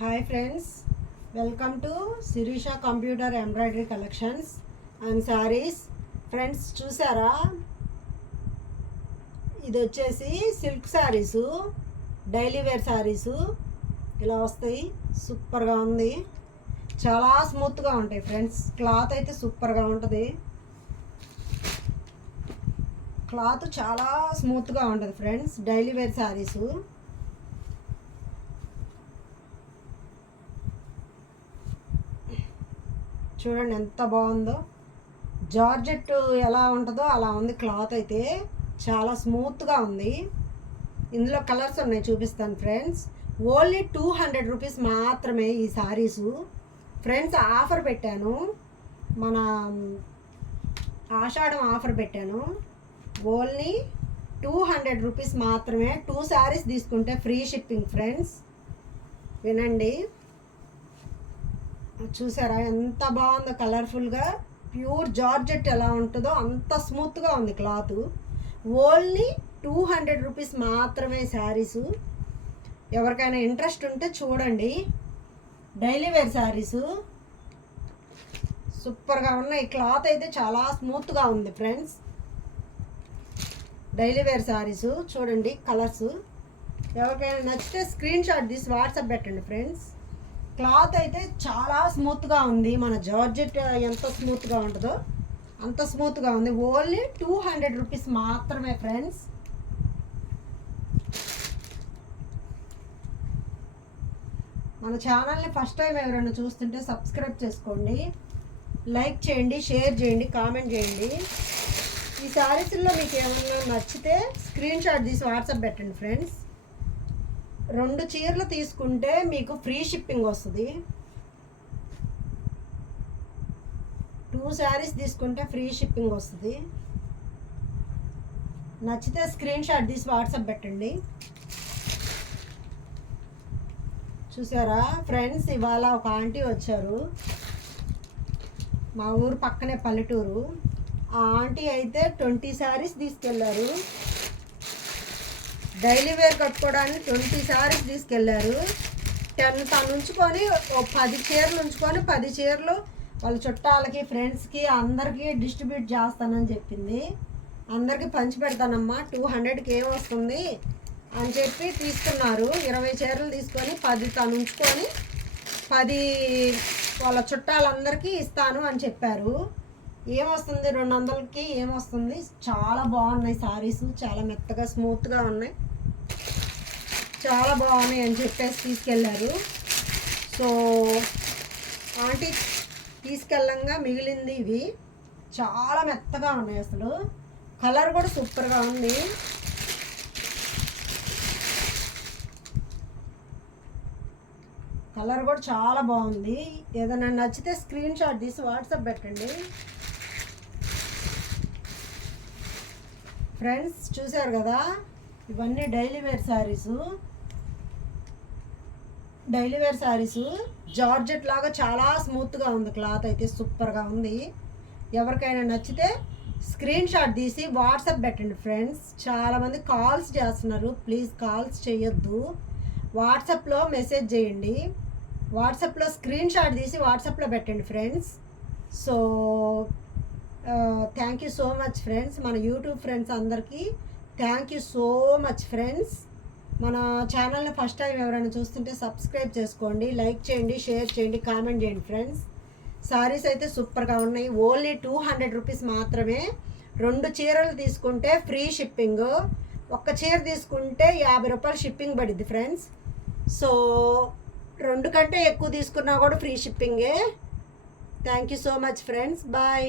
Hi friends welcome to Sirisha computer embroidery collections and saris friends చూసారా? ఇది వచ్చేసి silk saris daily wear saris ఇలా వస్తాయి. సూపర్గా ఉంది. చాలా స్మూత్గా ఉంటాయి ఫ్రెండ్స్ క్లాత్ అయితే సూపర్గా ఉంటుంది. క్లాత్ చాలా స్మూత్గా ఉంటుంది ఫ్రెండ్స్ డైలీ వేర్ శారీసు చూడండి ఎంత బాగుందో. జార్జెట్ ఎలా ఉంటుందో అలా ఉంది క్లాత్ అయితే. చాలా స్మూత్గా ఉంది. ఇందులో కలర్స్ ఉన్నాయి చూపిస్తాను friends. Only two hundred rupees మాత్రమే ఈ శారీసు ఫ్రెండ్స్ ఆఫర్ పెట్టాను. మన ఆషాఢం ఆఫర్ పెట్టాను. ఓన్లీ టూ హండ్రెడ్ రూపీస్ మాత్రమే. టూ శారీస్ తీసుకుంటే ఫ్రీ షిప్పింగ్ ఫ్రెండ్స్. వినండి. చూసారా? ఎంత బాగుందో కలర్ఫుల్గా. ప్యూర్ జార్జెట్ ఎలా ఉంటుందో అంత స్మూత్గా ఉంది cloth. Only two hundred rupees మాత్రమే శారీసు. ఎవరికైనా ఇంట్రెస్ట్ ఉంటే చూడండి. Daily wear saris. సూపర్గా ఉన్నాయి. క్లాత్ అయితే చాలా స్మూత్గా ఉంది ఫ్రెండ్స్. డైలీ వేర్ శారీసు చూడండి కలర్స్. ఎవరికైనా నచ్చితే స్క్రీన్ షాట్ తీసి వాట్సాప్ పెట్టండి ఫ్రెండ్స్. క్లాత్ అయితే చాలా స్మూత్గా ఉంది. మన జార్జెట్ ఎంత స్మూత్గా ఉంటుందో అంత స్మూత్గా ఉంది. ఓన్లీ టూ హండ్రెడ్ రూపీస్ మాత్రమే ఫ్రెండ్స్ మన ఛానల్ని ఫస్ట్ టైం ఎవరైనా చూస్తుంటే సబ్స్క్రైబ్ చేసుకోండి. లైక్ చేయండి షేర్ చేయండి కామెంట్ చేయండి. ఈ శారీస్లో మీకు ఏమన్నా నచ్చితే స్క్రీన్ షాట్ తీసి వాట్సాప్ పెట్టండి ఫ్రెండ్స్ రెండు చీరలు తీసుకుంటే మీకు ఫ్రీ షిప్పింగ్ వస్తుంది. టూ శారీస్ తీసుకుంటే ఫ్రీ షిప్పింగ్ వస్తుంది. నచ్చితే స్క్రీన్ షాట్ తీసి వాట్సాప్ పెట్టండి. చూసారా? ఫ్రెండ్స్ ఇవాళ ఒక ఆంటీ వచ్చారు. మా ఊరు పక్కనే పల్లెటూరు. ఆ ఆంటీ అయితే ట్వంటీ శారీస్ తీసుకెళ్ళారు డైలీ వేర్ కట్టుకోవడానికి ట్వంటీ శారీస్ తీసుకెళ్ళారు. టెన్ తను ఉంచుకొని ఓ పది చీరలు ఉంచుకొని పది చీరలు వాళ్ళ చుట్టాలకి ఫ్రెండ్స్కి అందరికీ డిస్ట్రిబ్యూట్ చేస్తానని చెప్పింది. అందరికీ పంచి పెడతానమ్మా టూ హండ్రెడ్కి ఏం వస్తుంది అని చెప్పి తీసుకున్నారు. ఇరవై చీరలు తీసుకొని పది తను ఉంచుకొని పది వాళ్ళ చుట్టాలందరికీ ఇస్తాను అని చెప్పారు. ఏమొస్తుంది రెండు వందలకి ఏమొస్తుంది చాలా బాగున్నాయి శారీస్ చాలా మెత్తగా స్మూత్గా ఉన్నాయి. చాలా బాగున్నాయి అని చెప్పేసి తీసుకెళ్ళారు. సో ఆంటీ తీసుకెళ్ళంగా మిగిలింది ఇవి. చాలా మెత్తగా ఉన్నాయి అసలు. కలర్ కూడా సూపర్గా ఉంది. కలర్ కూడా చాలా బాగుంది. ఏదైనా నచ్చితే స్క్రీన్ షాట్ తీసి వాట్సాప్ పెట్టండి. ఫ్రెండ్స్ చూశారు కదా? ఇవన్నీ daily wear saris daily wear saris georgette లాగా చాలా స్మూత్గా ఉంది. క్లాత్ అయితే సూపర్గా ఉంది. ఎవరికైనా నచ్చితే స్క్రీన్ షాట్ తీసి వాట్సాప్ పెట్టండి ఫ్రెండ్స్. చాలామంది కాల్స్ చేస్తున్నారు. ప్లీజ్ కాల్స్ చేయొద్దు. వాట్సాప్లో మెసేజ్ చేయండి. వాట్సాప్లో స్క్రీన్ షాట్ తీసి వాట్సాప్లో పెట్టండి friends. So thank you so much friends. మన యూట్యూబ్ ఫ్రెండ్స్ అందరికీ thank you so much friends. మన ఛానల్ని ఫస్ట్ టైం ఎవరైనా చూస్తుంటే సబ్స్క్రైబ్ చేసుకోండి లైక్ చేయండి షేర్ చేయండి కామెంట్ చేయండి ఫ్రెండ్స్ సారీస్ అయితే సూపర్గా ఉన్నాయి. ఓన్లీ టూ హండ్రెడ్ రూపీస్ మాత్రమే. రెండు చీరలు తీసుకుంటే ఫ్రీ షిప్పింగ్ ఒక్క చీర తీసుకుంటే యాభై రూపాయలు షిప్పింగ్ పడిద్ది ఫ్రెండ్స్ సో రెండు కంటే ఎక్కువ తీసుకున్నా కూడా free షిప్పింగే thank you so much friends bye